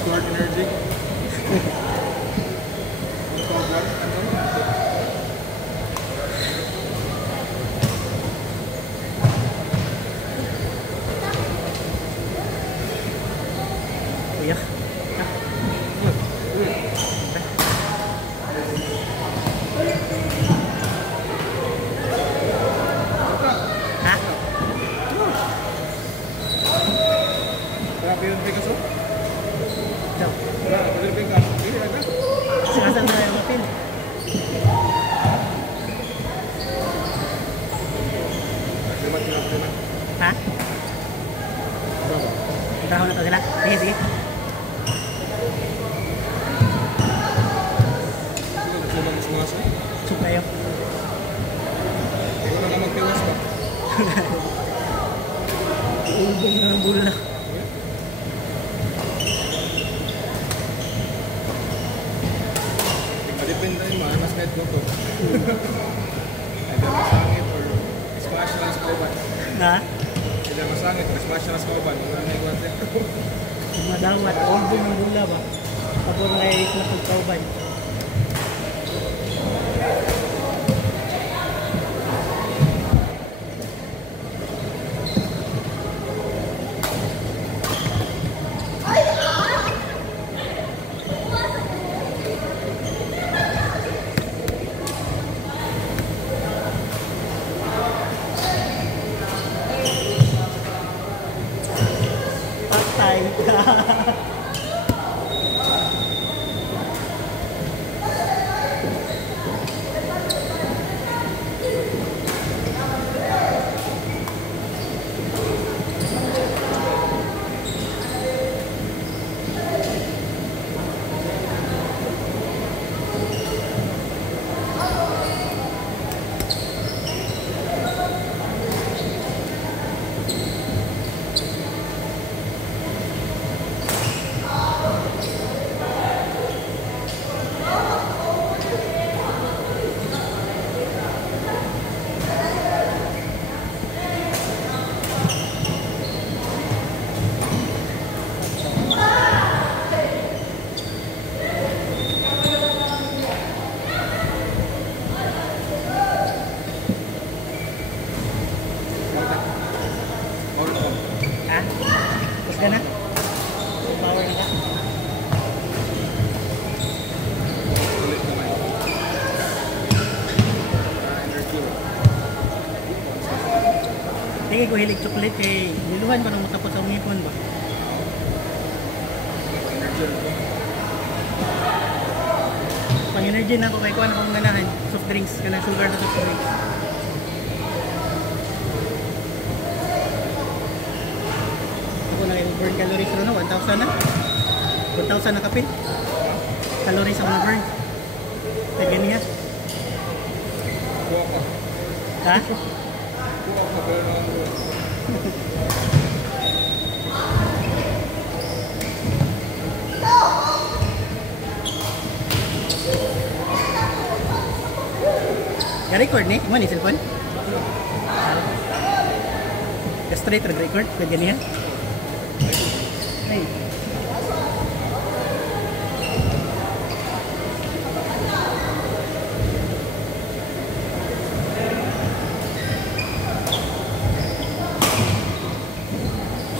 Stored energy. Kuya. Ha? Grabe yung Picasso. Ikaw. Grabe yung Picasso. Hindi agad. Sinasan na yung mapin. Limat. Ha? Trabaho na to sila. Sige, sige. Gusto ba mas mga sa? Soup tayo. Ikaw na nga magtiwas ba? Uubog na ng bula. Depende rin mga mas net ko to. Either masangit or smash na sa kauban. Ha? Either masangit or smash na sa kauban. Wala na yung wate. Madawat. Uubog ng bula ba? Tapos na kayo isla pagkauban. Patay ka. Ha? Tapos ka na? Power na ka? Ulit naman. Energy. Sige ko hilig chocolate kay niluhan pa nung matapos sa ngipon ba? Energy. Pang energy na ako kay kuha na akong ganahan. Soft drinks, kanang sugar na soft drinks. Ako na yung burn calories na 1,000 na. 1,000 na kapit. Calories ako na burn. Kaya ganyan. Kuha ka. Ha? Kuha ka pero naman doon. Ga-record ni? Imo ni cellphone? Straight record? Kaya ganyan? Ay.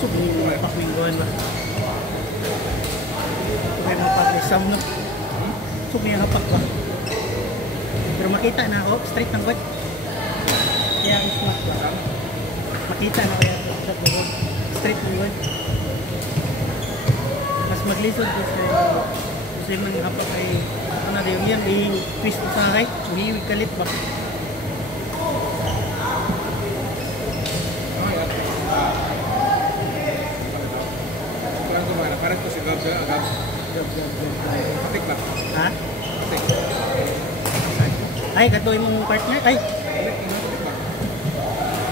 Sabihin mo pakmingguan ba? Kaya magpaprisam no? Sabihin hapak ba? Pero makita na ako, straight ng god. Kaya ang smart ba? Makita na kaya straight ng god. Mas maglisod ko sa kasi man hapak ay ano na yung yan, i-twist mo sa kay, umiiwig kalit ba? Parang to si Gab. Gab. Patik ba? Ha? Patik. Ay, katoy mong partner.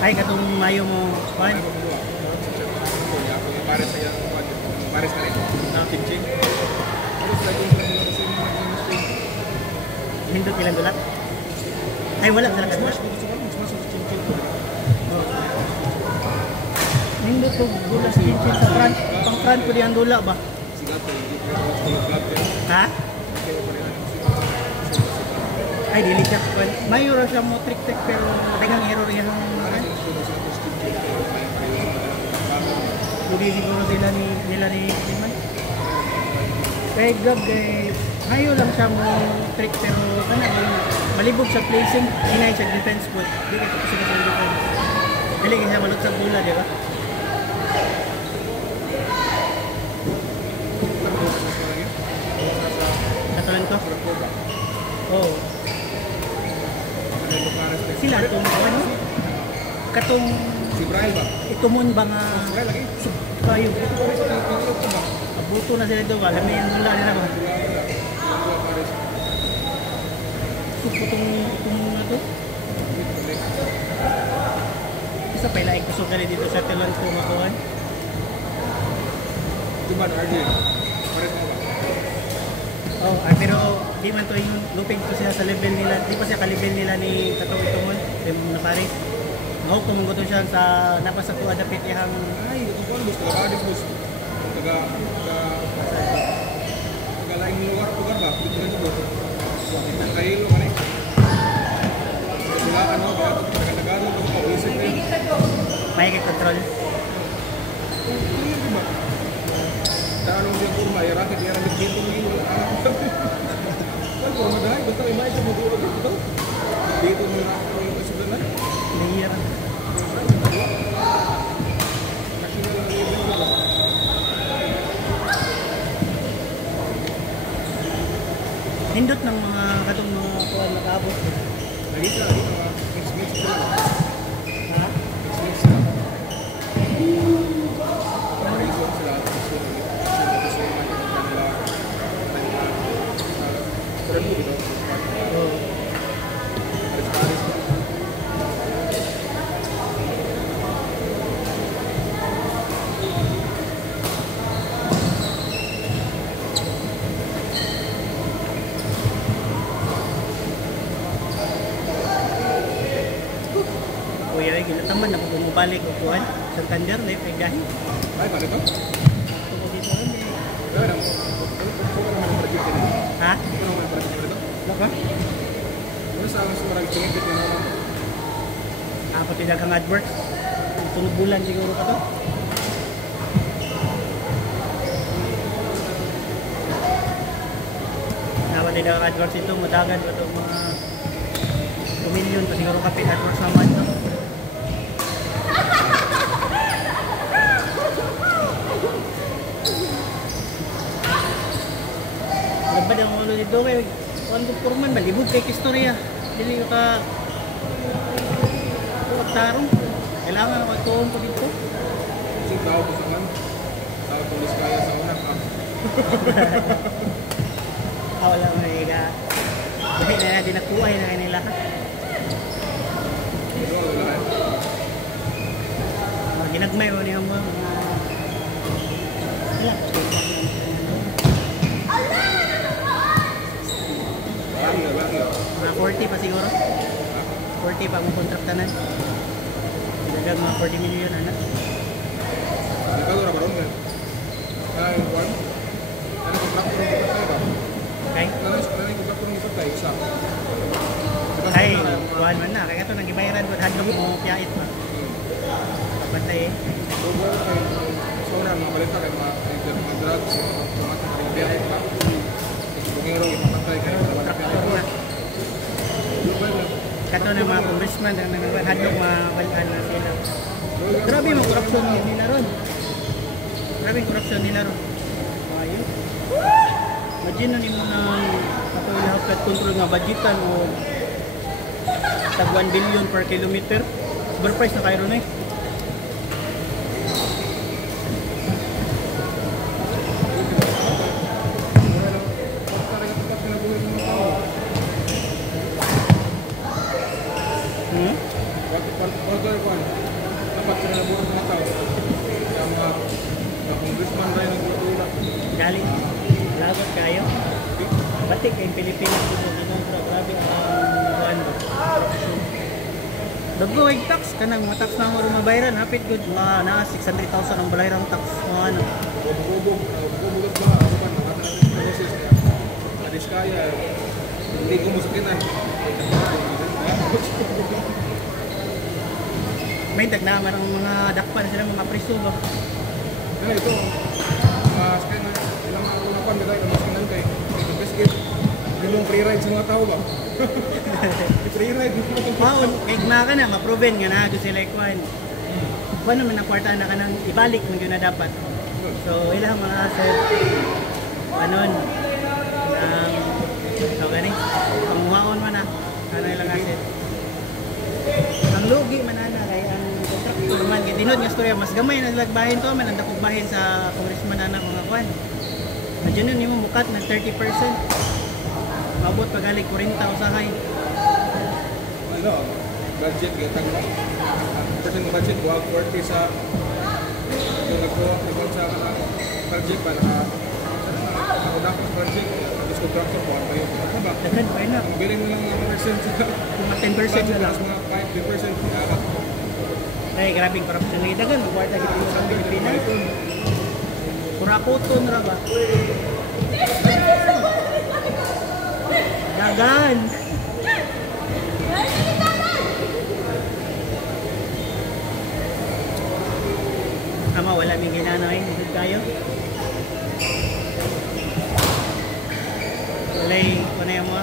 Ay, katong mayo mo. Kuan. Pares sa yan. Pares na rin. Kimchi. Pero sa yung kasi Hindot ilang dulat. Ay, wala talaga. smash ko sa kimchi. Hindot ko dulas chinchin sa front. Pang front ko di ang dula ba? Sigato, yung blood. Ha? Ay, dili siya. Mayo ra siya mo trick-trick pero matagang error yan ang hindi siguro sila nila ni Liman. Kaya grab kay mayo lang siya mo trick pero malibog sa placing, hinay sa defense ball. Di ka kasi sa defense. Dili ka siya malot sa bola, di ba? Katulan ko? Oo. Sila itong ano? Katong Si Brian ba? itumon ba nga Brian lagi? kayo? Abuto na sila ito ba? Kami yung mula nila ba? Itong na to? Isa pa ilaik kusog na dito sa talent ko makuhan. Diba, RJ? Pares mo ba? Oh, pero di man to yung lupig ko siya sa level nila. Di pa siya ka-level nila ni Katong Itumon. Na pare. Mahok ko mong siya sa napasa ko adapit ihang Ay, ito ko bus, taga-adis bus. Taga laing lugar ba? Dito rin bus. Ang kahilo ka rin. Wala ano, taga-tagalo ko sa isip rin. may control. Clear ba? Tanong yung kurma, yung racket, yung racket dito mo wala ka. Wala ko, madahay. Basta may maisip mo dito dito. Dito mo yung racket yung kasudalan. Layer. Hindot ng mga katong mga kuwan nakaabot. Lagi sa mga mix sila. Ha? Mix sila. Nakaisuan sila. Pero dito. Oh. Kuya ay ginataman na bumabalik o kuwan. Santander na yung gahi. Ay, bakit to? Tungkol dito rin eh. Kaya naman. Kung naman ang project nito. Ha? Kung naman ang project nito. Laka? Ano sa akin sa marang tingin dito naman? Ako tinagang AdWords. Tunog bulan siguro pa to. Naman tinagang AdWords ito. Madagan pa ito mga 2 million pa siguro kapit AdWords naman ito. Labad ang ulo dito kay Juan Gupurman, malibog kay kistorya. Dili ka tarong. Kailangan ako ituon ko dito. Kasi tao ko sa kan. Tao tulis kaya sa unak ka. Wala mo na iga. Dahil na natin nakuha na kanila ka. Ito, wala eh. Ginagmay mo niya mo mga... Wala. Lagi. Mga 40 pa siguro. 40 pa ang kontraktanan. Dagang mga 40 million anak. Ikaw na ba ron yan? Ay, Juan? Ano kung black ron dito tayo ba? Okay? Ano yung black ron dito tayo? Isa. Ay, kuhan man na. Kaya ito nang ibayaran ko. Hadlong mo piyait pa. Bantay eh. So, buwan kayo. So, na, mga balita kayo mga drugs. Mga biyahit ba? Kasi bungiro, ipapatay kayo. Kato na mga congressman na hadlong mga walaan na sila. Grabe yung korupsyon nila ron. Grabe yung korupsyon nila ron. Ayun. Imagine na nimo na katong flood control nga budgetan o tag 1 billion per kilometer. Overprice na kayo ron eh. Pilipinas dito. Grabe ang corruption. Dagway tax kanang mga tax na mo mabayaran hapit good mga na 600,000 ang balayran tax mga ano. Bubog ba ako ba nakatanan process niya. Adis kaya hindi ko musakinan. May dagnaman ang mga dakpan sila mga preso ba. Ano ito? Skin na ilang mga unapan nila yung masinan kay biscuit. Yung free ride sa mga tao ba? Free ride. Wow, kay na ka na ma-proven nga na do sila ikuan. Kuan naman ang kwarta na kanang ibalik mo yun na dapat. So ilang mga asset anon nang so gani pamuhaon man na ano ilang asset. Ang lugi man ana kay ang contractor man kay tinod nga storya mas gamay na lagbahin to man ang dakog bahin sa congressman ana mga kwan. Adyan yun yung mukat ng 30%. Mabot pagalig 40 usahay. Ano? Budget kaya tagma. Percent ng budget 40 sa yung nagkuha sa project pa na ako dapat project is contractor po ano yun. Ano ba? Daghan pa na. Ang bilhin mo lang mga percent sa Mga 10% na lang. mga 5-10%. Ay, grabing corruption lagi dagan magwarta dito sa Pilipinas. Kurakoton ra ba? Dagan. Ama wala ming ginanoy, dito tayo. Walay, ano yung mga?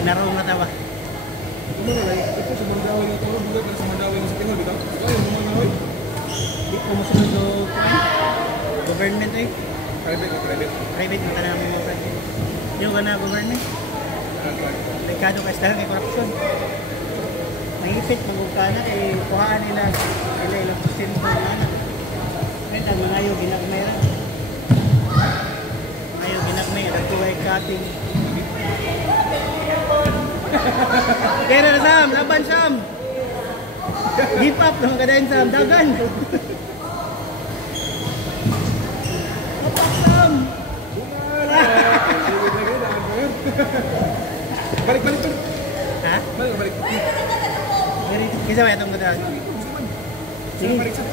Inarong na tawa. Ano na like ito sa Mandawi yung turo bugat sa Mandawi yung sa Tingol bitaw. Ay, yung mga nahoy. Di ko masunod do government eh. Private. Private na tanang mo private. Yung ka na government. Delikado ka sa kay korupsyon. Mahipit magugkana kay kuhaan nila ilang percent na ano. Kaya ang mga yung ginagmay ra. Mga yung ginagmay ra tuway cutting. Kaya na Sam, laban Sam. Hip hop lang kadayon Sam, dagan. Laban Sam. Balik. Ha? Balik. Kisa ba itong kadaan? Sige. Balik sa.